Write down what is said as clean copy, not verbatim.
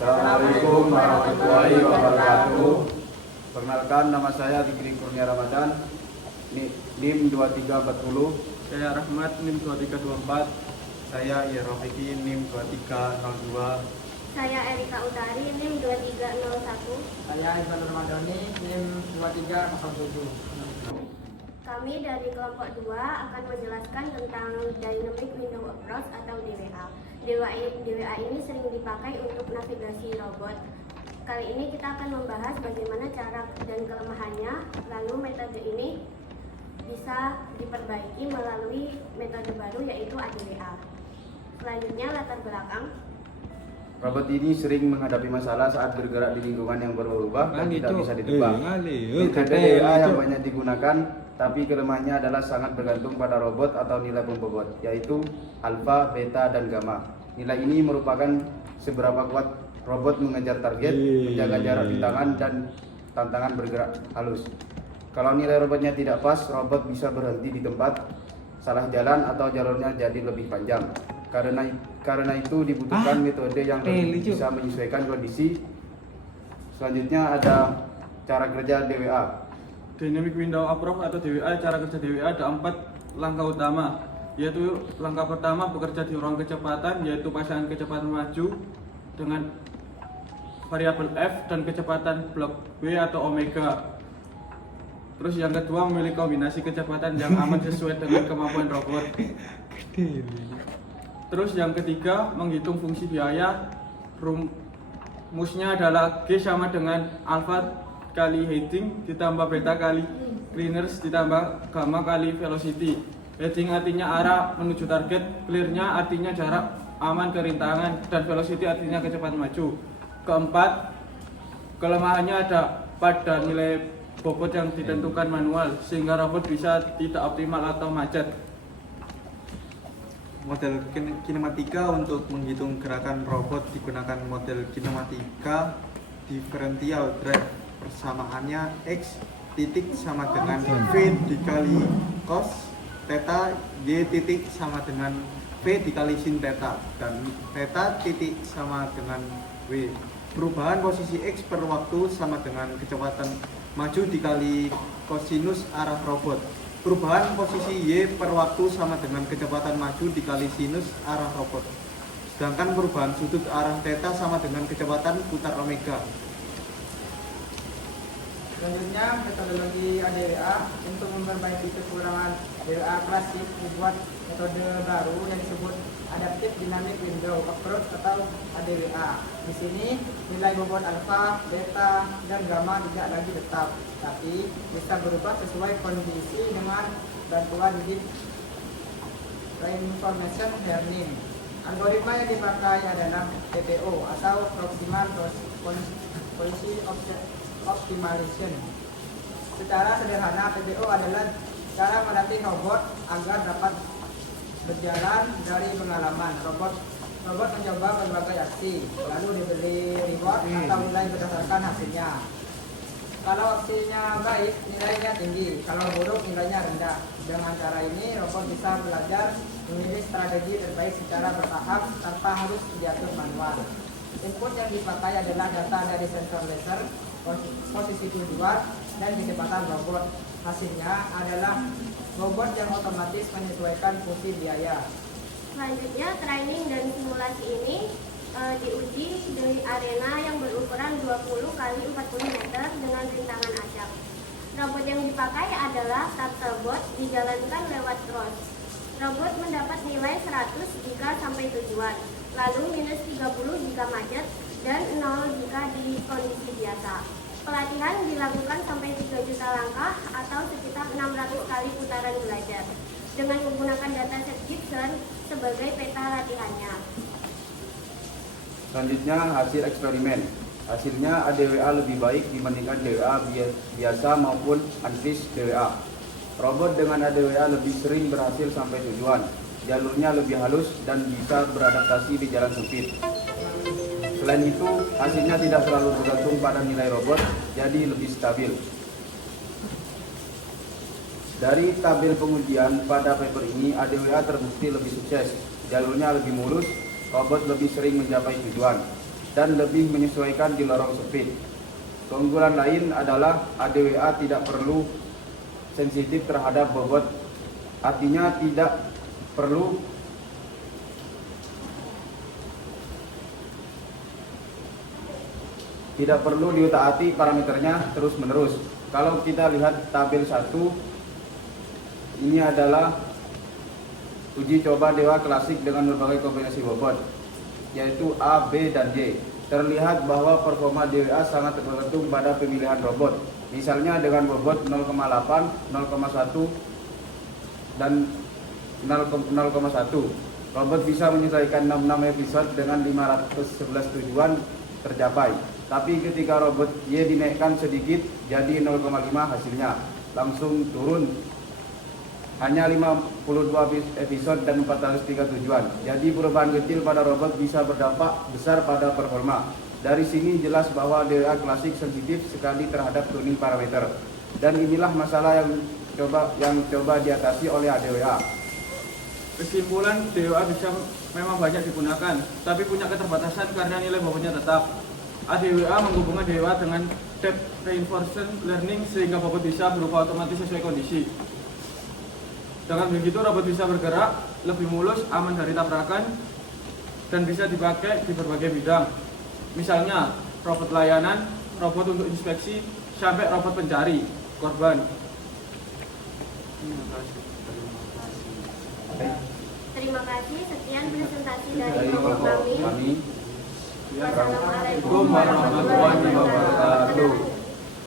Assalamualaikum warahmatullahi wabarakatuh. Perkenalkan, nama saya Dikri Kurnia Ramadan, NIM 2340. Saya Rahmat, NIM 2324. Saya Yerofiki, NIM 2302. Saya Erika Utari, NIM 2301. Saya Ivan Ramadhani, NIM 2307. Kami dari kelompok 2 akan menjelaskan tentang Dynamic Window Approach atau DWA. DWA ini sering dipakai untuk navigasi robot. Kali ini kita akan membahas bagaimana cara dan kelemahannya, lalu metode ini bisa diperbaiki melalui metode baru yaitu ADWA. Selanjutnya latar belakang. Robot ini sering menghadapi masalah saat bergerak di lingkungan yang berubah dan tidak bisa ditebak. Metode DWA yang banyak digunakan, tapi kelemahannya adalah sangat bergantung pada robot atau nilai pembobot, yaitu alfa, beta, dan gamma. Nilai ini merupakan seberapa kuat robot mengejar target, menjaga jarak di tangan, dan tantangan bergerak halus. Kalau nilai robotnya tidak pas, robot bisa berhenti di tempat, salah jalan, atau jalurnya jadi lebih panjang. Karena itu dibutuhkan metode yang lebih bisa menyesuaikan kondisi. Selanjutnya ada cara kerja DWA. Dynamic Window Approach atau DWA, cara kerja DWA ada 4 langkah utama, yaitu langkah pertama bekerja di ruang kecepatan, yaitu pasangan kecepatan maju dengan variabel F dan kecepatan blok W atau omega. Terus yang kedua memilih kombinasi kecepatan yang aman sesuai dengan kemampuan robot. Terus yang ketiga menghitung fungsi biaya. Rumusnya adalah G sama dengan alpha kali heading ditambah beta kali clearness ditambah gamma kali velocity. Heading artinya arah menuju target, clearnya artinya jarak aman ke rintangan, dan velocity artinya kecepatan maju. Keempat, kelemahannya ada pada nilai bobot yang ditentukan manual sehingga robot bisa tidak optimal atau macet. Model kinematika. Untuk menghitung gerakan robot digunakan model kinematika differential drive. Persamaannya X titik sama dengan V dikali cos theta, Y titik sama dengan V dikali sin theta, dan theta titik sama dengan W. Perubahan posisi X per waktu sama dengan kecepatan maju dikali kosinus arah robot. Perubahan posisi Y per waktu sama dengan kecepatan maju dikali sinus arah robot. Sedangkan perubahan sudut arah theta sama dengan kecepatan putar omega. Selanjutnya, metodologi ADWA. Untuk memperbaiki kekurangan DWA klasik, dibuat metode baru yang disebut Adaptive Dynamic Window Approach atau ADWA. Di sini nilai bobot alfa, beta, dan gamma tidak lagi tetap, tapi bisa berubah sesuai kondisi dengan bantuan deep reinforcement learning. Algoritma yang dipakai adalah PPO atau Proximal Policy Optimization. Secara sederhana, PPO adalah cara melatih robot agar dapat berjalan dari pengalaman. Robot mencoba berbagai aksi, lalu diberi reward atau nilai berdasarkan hasilnya. Kalau aksinya baik, nilainya tinggi. Kalau buruk, nilainya rendah. Dengan cara ini, robot bisa belajar memilih strategi terbaik secara bertahap tanpa harus diatur manual. Input yang dipakai adalah data dari sensor laser, posisi tujuan, dan kecepatan robot. Hasilnya adalah robot yang otomatis menyesuaikan fungsi biaya. Selanjutnya, training dan simulasi ini diuji di arena yang berukuran 20 kali 40 meter dengan rintangan acak. Robot yang dipakai adalah Turtlebot, dijalankan lewat cross. Robot mendapat nilai 100 jika sampai tujuan, lalu minus 30 jika macet, dan 0 jika di kondisi biasa. Pelatihan dilakukan sampai 3 juta langkah atau sekitar 600 kali putaran belajar dengan menggunakan dataset Gibson sebagai peta latihannya. Selanjutnya hasil eksperimen. Hasilnya ADWA lebih baik dibandingkan DWA biasa maupun unfish DWA. Robot dengan ADWA lebih sering berhasil sampai tujuan. Jalurnya lebih halus dan bisa beradaptasi di jalan sempit. Selain itu, hasilnya tidak terlalu bergantung pada nilai robot, jadi lebih stabil. Dari tabel pengujian pada paper ini, ADWA terbukti lebih sukses. Jalurnya lebih mulus, robot lebih sering mencapai tujuan. dan lebih menyesuaikan di lorong sempit. Keunggulan lain adalah ADWA tidak perlu sensitif terhadap bobot, artinya tidak perlu diutak-atik parameternya terus-menerus. Kalau kita lihat tabel 1, ini adalah uji coba Dewa klasik dengan berbagai kombinasi bobot, yaitu A, B, dan Y. Terlihat bahwa performa DWA sangat tergantung pada pemilihan robot. Misalnya dengan bobot 0,8, 0,1, dan 0,1. Robot bisa menyelesaikan 66 episode dengan 511 tujuan tercapai. Tapi ketika robot Y dinaikkan sedikit jadi 0,5, hasilnya langsung turun hanya 52 episode dan 403 tujuan. Jadi perubahan kecil pada robot bisa berdampak besar pada performa. Dari sini jelas bahwa DWA klasik sensitif sekali terhadap tuning parameter. Dan inilah masalah yang coba diatasi oleh ADWA. Kesimpulan, DWA bisa memang banyak digunakan, tapi punya keterbatasan karena nilai bobotnya tetap. ADWA menghubungkan DWA dengan depth reinforcement learning sehingga bobot bisa berubah otomatis sesuai kondisi. Dengan begitu robot bisa bergerak lebih mulus, aman dari tabrakan, dan bisa dipakai di berbagai bidang. Misalnya robot layanan, robot untuk inspeksi, sampai robot pencari korban. Terima kasih. Sekian presentasi dari kelompok kami. Kami Wassalamualaikum warahmatullahi wabarakatuh.